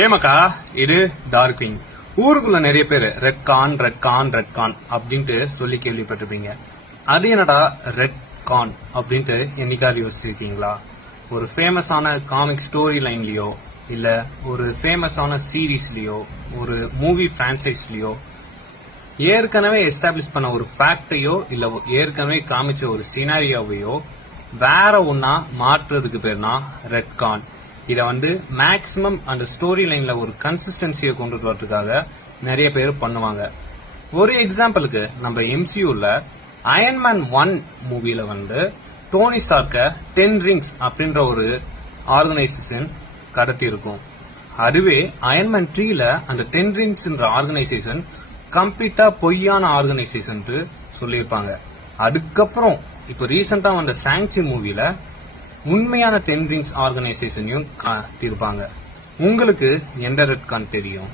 ஏமாக்கா இது டார்க்விங். ஊருக்குள்ள நிறைய பேர் ரெட் கான் ரெட் கான் ரெட் கான் அப்படின்ட்டு சொல்லி கேள்விப்பட்டிருப்பீங்க. அது என்னடா ரெட் கான் அப்படின்ட்டு என்னைக்காவது யோசிச்சிருக்கீங்களா? ஒரு ஃபேமஸான காமிக் ஸ்டோரி லைன்லயோ இல்ல ஒரு ஃபேமஸான சீரீஸ்லயோ ஒரு மூவி பிரான்சைஸ்லயோ ஏற்கனவே எஸ்டாப்ளிஷ் பண்ண ஒரு ஃபேக்டையோ இல்ல ஏற்கனவே காமிச்ச ஒரு சினாரியோவையோ வேற ஒன்னா மாற்றுறதுக்கு பேர்னா ரெட் கான். இதை மேக்சிமம் அந்த ஸ்டோரி லைன்ல ஒரு கன்சிஸ்டன்சியை கொண்டு வரதுக்காக நிறைய பேர் பண்ணுவாங்க. ஒரு எக்ஸாம்பிளுக்கு நம்ம எம்சியூல அயன்மேன் 1 மூவில டோனி ஸ்டார்க்க 10 ரிங்ஸ் அப்படின்ற ஒரு ஆர்கனைசேஷன் கடத்தி இருக்கும். அதுவே அயன்மேன் 3ல அந்த 10 ரிங்ஸ் ஆர்கனைசேஷன் கம்ப்ளீட்டா பொய்யான ஆர்கனைசேஷன் சொல்லியிருப்பாங்க. அதுக்கப்புறம் இப்ப ரீசெண்டா வந்த சாங்சி மூவில உண்மையான 10 ரிங்ஸ் ஆர்கனைசேஷனையும் காட்டியிருப்பாங்க. உங்களுக்கு எந்த ரெட் கான் தெரியும்?